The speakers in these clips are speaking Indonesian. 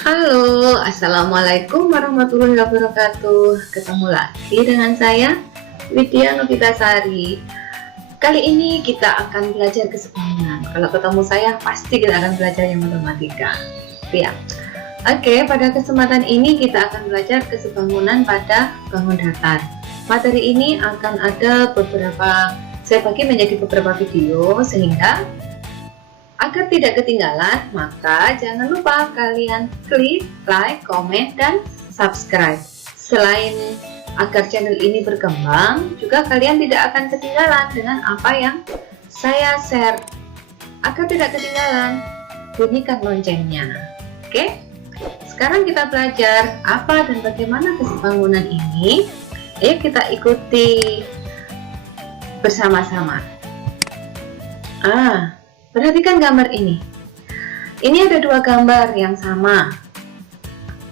Halo, Assalamualaikum warahmatullahi wabarakatuh. Ketemu lagi dengan saya, Widya Novitasari. Kali ini kita akan belajar kesebangunan. Kalau ketemu saya, pasti kita akan belajar yang matematika. Ya. Oke, pada kesempatan ini kita akan belajar kesebangunan pada bangun datar. Materi ini akan ada saya bagi menjadi beberapa video, sehingga agar tidak ketinggalan, maka jangan lupa kalian klik like, komen, dan subscribe. Selain agar channel ini berkembang, juga kalian tidak akan ketinggalan dengan apa yang saya share. Agar tidak ketinggalan, bunyikan loncengnya. Oke? Sekarang kita belajar apa dan bagaimana kesebangunan ini. Ayo kita ikuti bersama-sama. Perhatikan gambar ini. Ini ada dua gambar yang sama.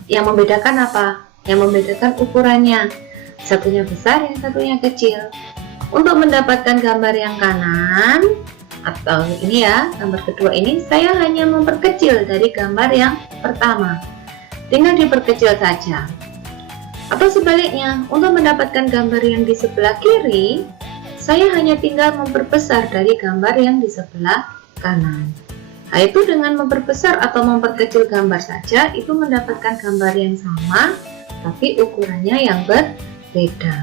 Yang membedakan apa? Yang membedakan ukurannya. Satunya besar, yang satunya kecil. Untuk mendapatkan gambar yang kanan, atau ini ya, gambar kedua ini, saya hanya memperkecil dari gambar yang pertama. Tinggal diperkecil saja. Atau sebaliknya, untuk mendapatkan gambar yang di sebelah kiri, saya hanya tinggal memperbesar dari gambar yang di sebelah kanan. Nah, itu dengan memperbesar atau memperkecil gambar saja, itu mendapatkan gambar yang sama, tapi ukurannya yang berbeda.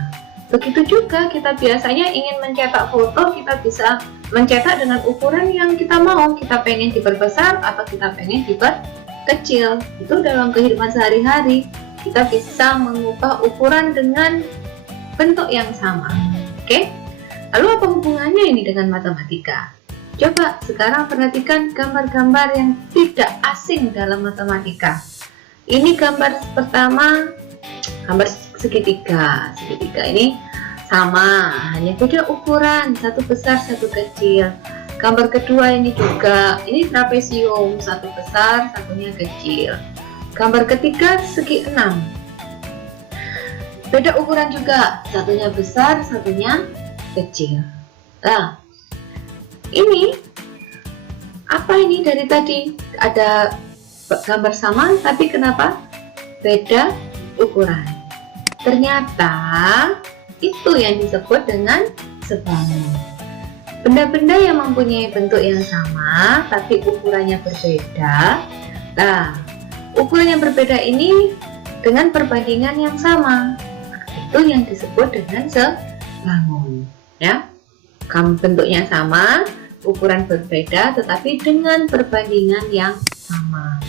Begitu juga kita biasanya ingin mencetak foto, kita bisa mencetak dengan ukuran yang kita mau. Kita pengen diperbesar atau kita pengen diperkecil. Itu dalam kehidupan sehari-hari. Kita bisa mengubah ukuran dengan bentuk yang sama. Oke? Lalu apa hubungannya ini dengan matematika? Coba sekarang perhatikan gambar-gambar yang tidak asing dalam matematika. Ini gambar pertama, gambar segitiga. Segitiga ini sama, hanya beda ukuran, satu besar, satu kecil. Gambar kedua ini juga, ini trapesium, satu besar, satunya kecil. Gambar ketiga segi 6. Beda ukuran juga, satunya besar, satunya kecil. Nah, ini apa ini dari tadi? Ada gambar sama, tapi kenapa beda ukuran? Ternyata itu yang disebut dengan sebangun. Benda-benda yang mempunyai bentuk yang sama, tapi ukurannya berbeda. Nah, ukuran yang berbeda ini dengan perbandingan yang sama, itu yang disebut dengan sebangun. Ya, bentuknya sama, ukuran berbeda, tetapi dengan perbandingan yang sama.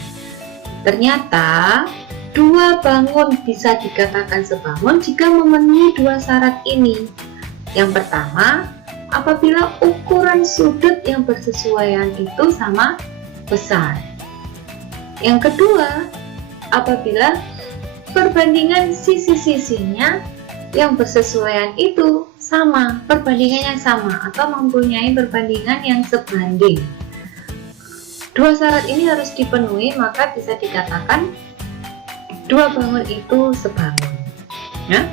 Ternyata dua bangun bisa dikatakan sebangun jika memenuhi dua syarat ini. Yang pertama, apabila ukuran sudut yang bersesuaian itu sama besar. Yang kedua, apabila perbandingan sisi-sisinya yang bersesuaian itu sama, perbandingannya sama, atau mempunyai perbandingan yang sebanding. Dua syarat ini harus dipenuhi, maka bisa dikatakan dua bangun itu sebangun. Ya?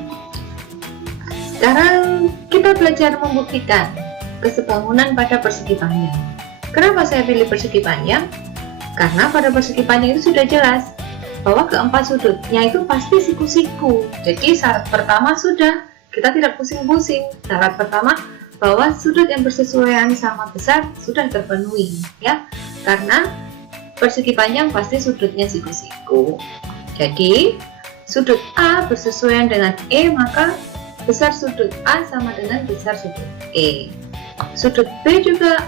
Sekarang kita belajar membuktikan kesebangunan pada persegi panjang. Kenapa saya pilih persegi panjang? Karena pada persegi panjang itu sudah jelas bahwa keempat sudutnya itu pasti siku-siku. Jadi syarat pertama sudah, kita tidak pusing-pusing. Syarat pertama bahwa sudut yang bersesuaian sama besar sudah terpenuhi, ya. Karena persegi panjang pasti sudutnya siku-siku. Jadi sudut A bersesuaian dengan E, maka besar sudut A sama dengan besar sudut E. Sudut B juga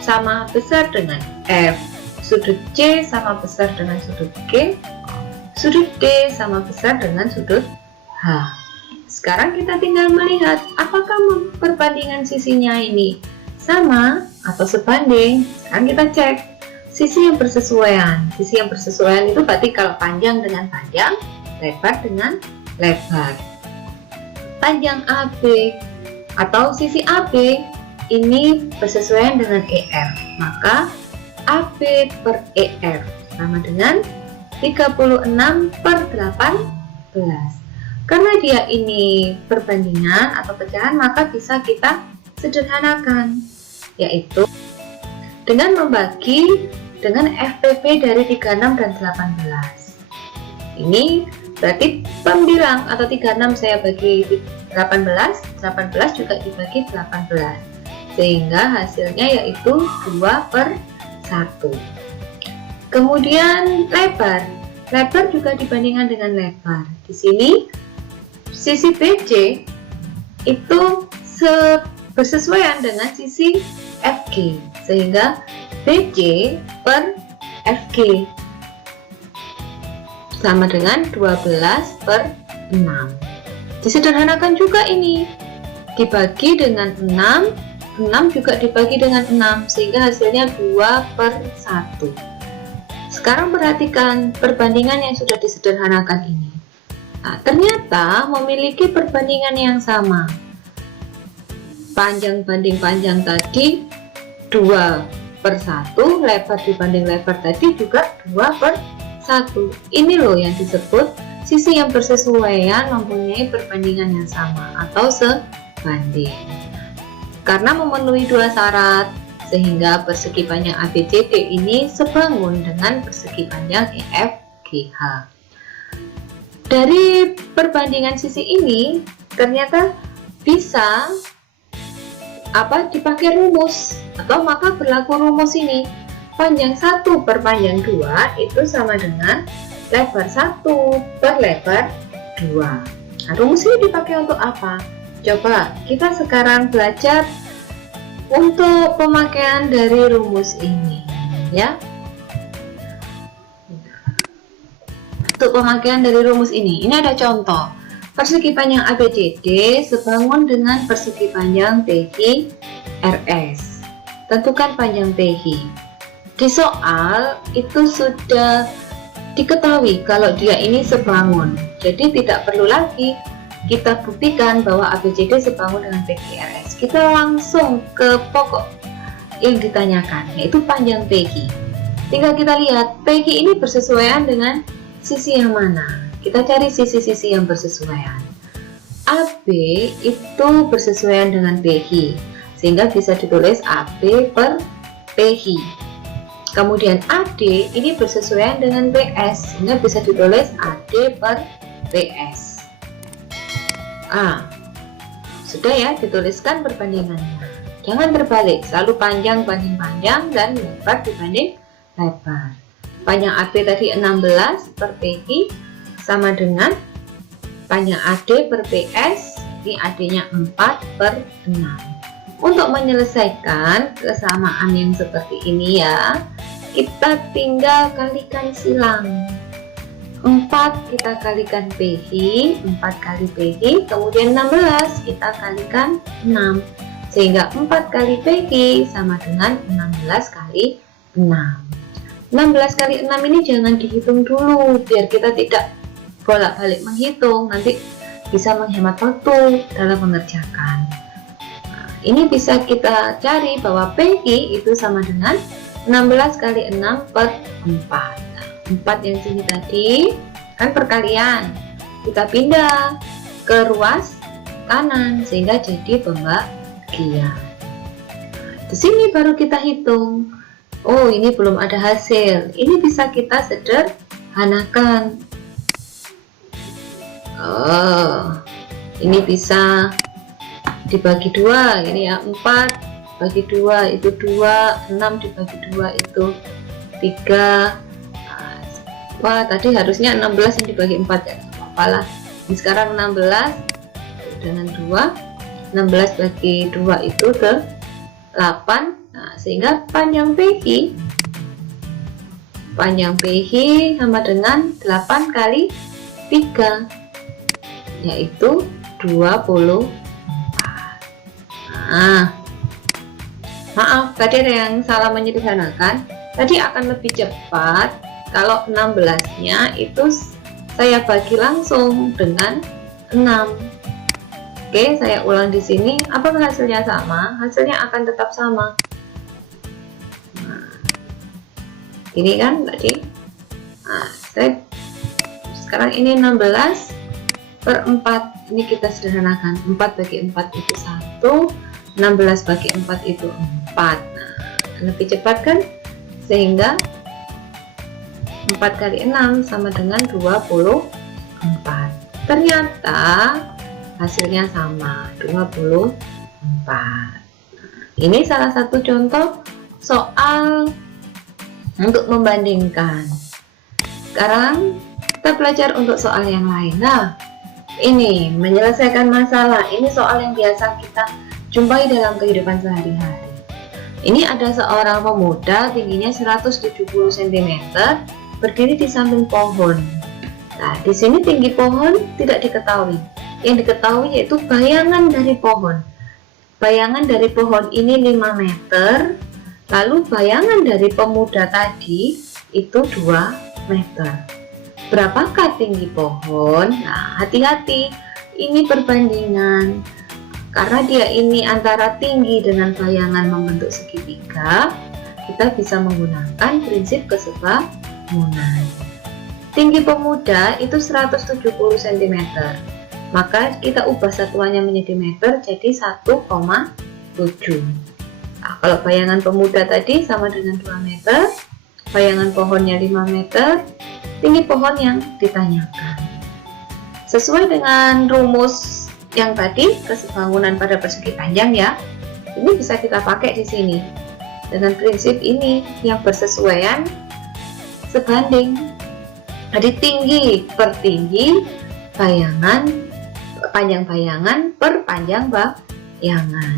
sama besar dengan F. Sudut C sama besar dengan sudut G. Sudut D sama besar dengan sudut H. Sekarang kita tinggal melihat apakah perbandingan sisinya ini sama atau sebanding. Sekarang kita cek sisi yang bersesuaian. Sisi yang bersesuaian itu berarti kalau panjang dengan panjang, lebar dengan lebar. Panjang AB atau sisi AB ini bersesuaian dengan ER, maka AB per ER sama dengan 36/18. Karena dia ini perbandingan atau pecahan, maka bisa kita sederhanakan, yaitu dengan membagi dengan FPP dari 36 dan 18. Ini berarti pembilang atau 36 saya bagi 18, 18 juga dibagi 18, sehingga hasilnya yaitu 2/1. Kemudian lebar juga dibandingkan dengan lebar. Di sini sisi BC itu bersesuaian dengan sisi FG, sehingga BC per FG sama dengan 12/6. Disederhanakan juga ini, dibagi dengan 6, 6 juga dibagi dengan 6, sehingga hasilnya 2/1. Sekarang perhatikan perbandingan yang sudah disederhanakan ini. Nah, ternyata memiliki perbandingan yang sama. Panjang banding panjang tadi 2/1, lebar dibanding lebar tadi juga 2/1. Ini loh yang disebut sisi yang bersesuaian mempunyai perbandingan yang sama atau sebanding. Karena memenuhi dua syarat, sehingga persegi panjang ABCD ini sebangun dengan persegi panjang EFGH. Dari perbandingan sisi ini ternyata bisa dipakai rumus, atau maka berlaku rumus ini. Panjang 1 per panjang 2 itu sama dengan lebar 1 per lebar 2. Nah, rumus ini dipakai untuk apa? Coba kita sekarang belajar untuk pemakaian dari rumus ini, ya. Untuk pemakaian dari rumus ini ada contoh. Persegi panjang ABCD sebangun dengan persegi panjang PQ RS. Tentukan panjang PQ. Di soal itu sudah diketahui kalau dia ini sebangun, jadi tidak perlu lagi kita buktikan bahwa ABCD sebangun dengan PQ RS. Kita langsung ke pokok yang ditanyakan, yaitu panjang PQ. Tinggal kita lihat PQ ini bersesuaian dengan sisi yang mana. Kita cari sisi-sisi yang bersesuaian. AB itu bersesuaian dengan PQ, sehingga bisa ditulis AB per PQ. Kemudian AD ini bersesuaian dengan PS, sehingga bisa ditulis AD per PS. Sudah ya, dituliskan perbandingannya. Jangan terbalik, selalu panjang banding panjang dan lebar dibanding lebar. Panjang AB tadi 16 per PQ sama dengan panjang AD per PS, ini AD-nya 4/6. Untuk menyelesaikan kesamaan yang seperti ini ya, kita tinggal kalikan silang. 4 kita kalikan PQ, 4 kali PQ, kemudian 16 kita kalikan 6, sehingga 4 kali PQ sama dengan 16 kali 6. 16 kali 6 ini jangan dihitung dulu, biar kita tidak bolak-balik menghitung, nanti bisa menghemat waktu dalam mengerjakan. Ini bisa kita cari bahwa PQ itu sama dengan 16 kali 6 per 4. 4 yang sini tadi kan perkalian, kita pindah ke ruas kanan sehingga jadi pembagian. Di sini baru kita hitung. Oh, ini belum ada hasil. Ini bisa kita sederhanakan. Ini bisa dibagi 2, ini ya, 4 bagi 2 itu 2, 6 dibagi 2 itu 3. Wah, tadi harusnya 16 yang dibagi 4 ya, apa-apa lah. Ini sekarang 16 dengan 2, 16 bagi 2 itu 8. Nah, sehingga panjang PQ sama dengan 8 kali 3, yaitu 24. Maaf, tadi ada yang salah menyederhanakan. Tadi akan lebih cepat kalau 16-nya itu saya bagi langsung dengan 6. Oke, saya ulang di sini. Apakah hasilnya sama? Hasilnya akan tetap sama. Ini kan tadi. Sekarang ini 16 per 4. Ini kita sederhanakan. 4 bagi 4 itu 1. 16 bagi 4 itu 4. Lebih cepat kan? Sehingga 4 kali 6 sama dengan 24. Ternyata hasilnya sama, 24. Ini salah satu contoh soal untuk membandingkan. Sekarang kita belajar untuk soal yang lain. Nah, ini menyelesaikan masalah. Ini soal yang biasa kita jumpai dalam kehidupan sehari-hari. Ini ada seorang pemuda tingginya 170 cm berdiri di samping pohon. Nah, di sini tinggi pohon tidak diketahui. Yang diketahui yaitu bayangan dari pohon. Bayangan dari pohon ini 5 meter, lalu bayangan dari pemuda tadi itu 2 meter. Berapakah tinggi pohon? Nah, hati-hati, ini perbandingan. Karena dia ini antara tinggi dengan bayangan membentuk segitiga, kita bisa menggunakan prinsip kesepahaman. Tinggi pemuda itu 170 cm. Maka kita ubah satuannya menjadi meter, jadi 1,7. Nah, kalau bayangan pemuda tadi sama dengan 2 meter, bayangan pohonnya 5 meter, tinggi pohon yang ditanyakan. Sesuai dengan rumus yang tadi, kesebangunan pada persegi panjang ya, ini bisa kita pakai di sini. Dengan prinsip ini yang bersesuaian sebanding. Jadi tinggi per tinggi, panjang bayangan per panjang bayangan.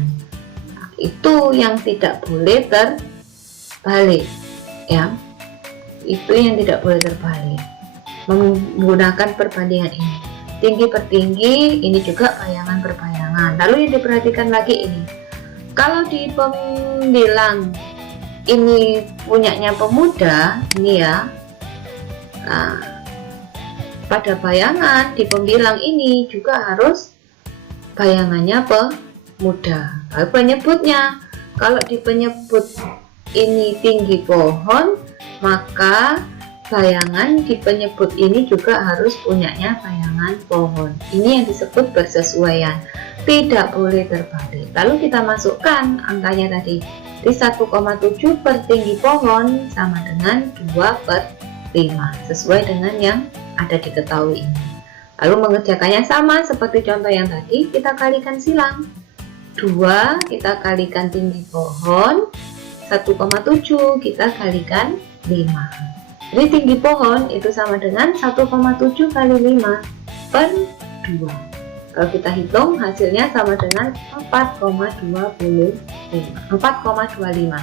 Nah, itu yang tidak boleh terbalik ya. Itu yang tidak boleh terbalik. Menggunakan perbandingan ini. Tinggi per tinggi, ini juga bayangan per bayangan. Lalu yang diperhatikan lagi ini, kalau di pembilang ini punyanya pemuda, ini ya. Nah, pada bayangan di pembilang ini juga harus bayangannya pemuda. Lalu penyebutnya, kalau di penyebut ini tinggi pohon, maka bayangan di penyebut ini juga harus punyanya bayangan pohon. Ini yang disebut bersesuaian, tidak boleh terbalik. Lalu kita masukkan angkanya tadi, di 1,7 per tinggi pohon sama dengan 2/5, sesuai dengan yang ada diketahui ini. Lalu mengerjakannya sama seperti contoh yang tadi, kita kalikan silang. 2 kita kalikan tinggi pohon, 1,7 kita kalikan 5. Jadi tinggi pohon itu sama dengan 1,7 kali 5 per 2. Kalau kita hitung hasilnya sama dengan 4,25.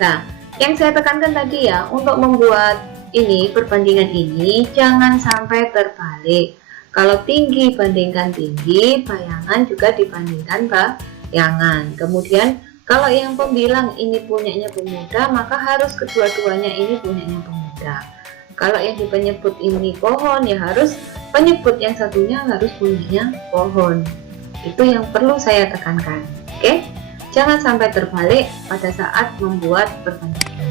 Nah, yang saya tekankan tadi ya, untuk membuat ini perbandingan ini jangan sampai terbalik. Kalau tinggi bandingkan tinggi, bayangan juga dibandingkan bayangan. Kemudian kalau yang pembilang ini punyanya pemuda, maka harus kedua-duanya ini punyanya pemuda. Kalau yang di penyebut ini pohon, ya harus penyebut yang satunya harus punyanya pohon. Itu yang perlu saya tekankan. Oke, jangan sampai terbalik pada saat membuat perbandingan.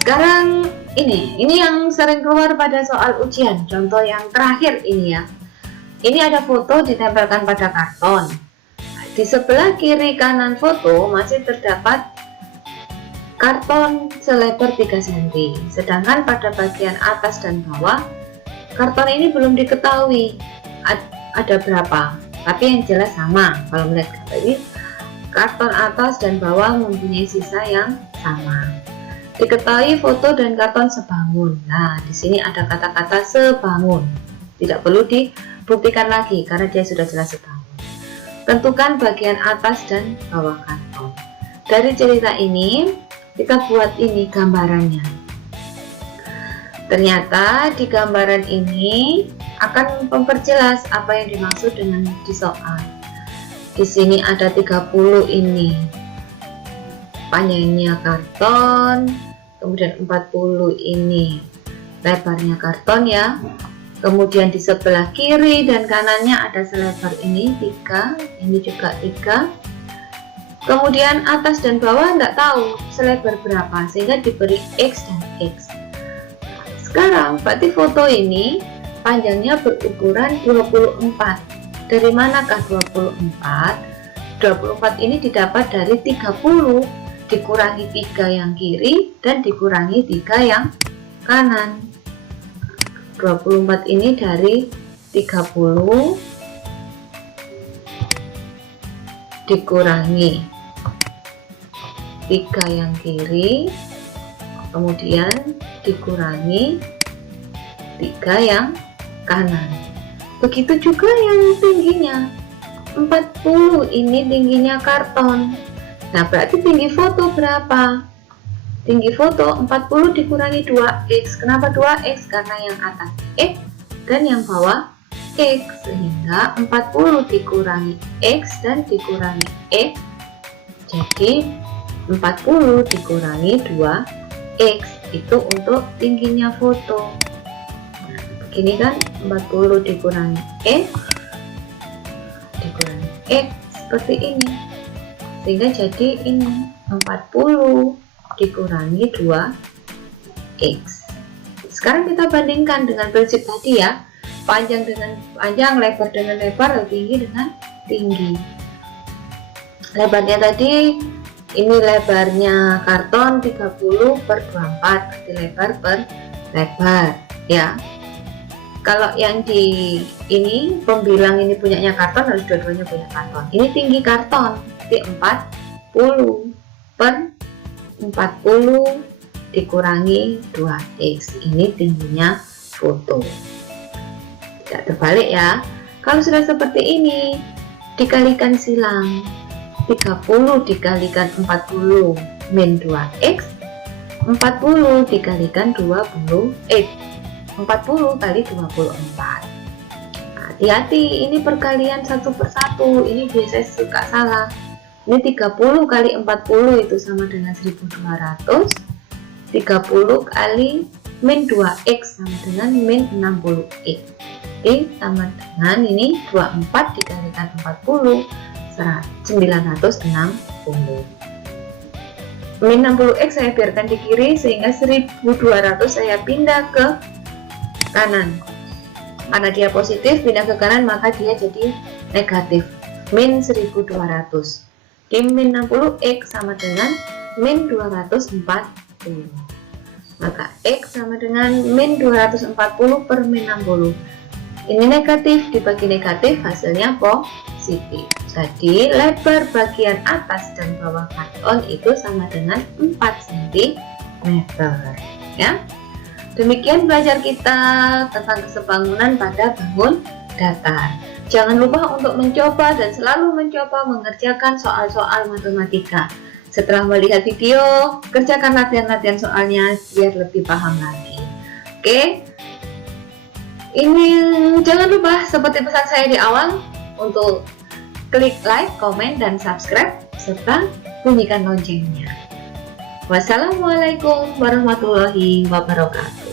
Sekarang ini yang sering keluar pada soal ujian. Contoh yang terakhir ini ya. Ini ada foto ditempelkan pada karton. Di sebelah kiri kanan foto masih terdapat karton selebar 3 cm, sedangkan pada bagian atas dan bawah karton ini belum diketahui ada berapa, tapi yang jelas sama. Kalau melihat gambar ini, karton atas dan bawah mempunyai sisa yang sama. Diketahui foto dan karton sebangun. Nah, di sini ada kata-kata sebangun, tidak perlu dibuktikan lagi karena dia sudah jelas sebangun. Tentukan bagian atas dan bawah karton. Dari cerita ini kita buat ini gambarannya. Ternyata di gambaran ini akan memperjelas apa yang dimaksud dengan di soal. Di sini ada 30 ini panjangnya karton, kemudian 40 ini lebarnya karton ya. Kemudian di sebelah kiri dan kanannya ada selebar ini 3, ini juga 3. Kemudian atas dan bawah nggak tahu selebar berapa, sehingga diberi X dan X. Sekarang berarti foto ini panjangnya berukuran 24. Dari manakah 24? 24 ini didapat dari 30 dikurangi 3 yang kiri dan dikurangi 3 yang kanan. 24 ini dari 30 dikurangi 3 yang kiri, kemudian dikurangi 3 yang kanan. Begitu juga yang tingginya 40, ini tingginya karton. Nah, berarti tinggi foto berapa? Tinggi foto 40 dikurangi 2x. Kenapa 2x? Karena yang atas x dan yang bawah x, sehingga 40 dikurangi x dan dikurangi x, jadi 40 dikurangi 2x. Itu untuk tingginya foto. Nah, begini kan, 40 dikurangi x dikurangi x, seperti ini, sehingga jadi ini 40 dikurangi 2x. Sekarang kita bandingkan dengan prinsip tadi ya, panjang dengan panjang, lebar dengan lebar, tinggi dengan tinggi. Lebarnya tadi, ini lebarnya karton 30 per 24, berarti lebar per lebar ya. Kalau yang di ini pembilang ini punyanya karton, harus dua-duanya punya karton. Ini tinggi karton, berarti 40 per 40 dikurangi 2x, ini tingginya foto. Tidak terbalik ya. Kalau sudah seperti ini, dikalikan silang, 30 dikalikan 40 min 2x, 40 dikalikan 20x, 40 kali 24. Hati-hati, ini perkalian satu persatu, ini biasanya suka salah. Ini 30 kali 40 itu sama dengan 1200, 30 kali min 2x sama dengan min 60x. Jadi sama dengan ini 24 dikalikan 40, 960. Min 60x saya biarkan di kiri, sehingga 1200 saya pindah ke kanan. Karena dia positif, pindah ke kanan, maka dia jadi negatif, min 1200. Di min 60x sama dengan min 240. Maka x sama dengan min 240 per min 60. Ini negatif dibagi negatif, hasilnya positif. Jadi lebar bagian atas dan bawah karton itu sama dengan 4 cm ya. Demikian belajar kita tentang kesebangunan pada bangun datar. Jangan lupa untuk mencoba dan selalu mencoba mengerjakan soal-soal matematika. Setelah melihat video, kerjakan latihan-latihan soalnya biar lebih paham lagi. Oke. Ini jangan lupa seperti pesan saya di awal untuk klik like, komen, dan subscribe serta bunyikan loncengnya. Wassalamualaikum warahmatullahi wabarakatuh.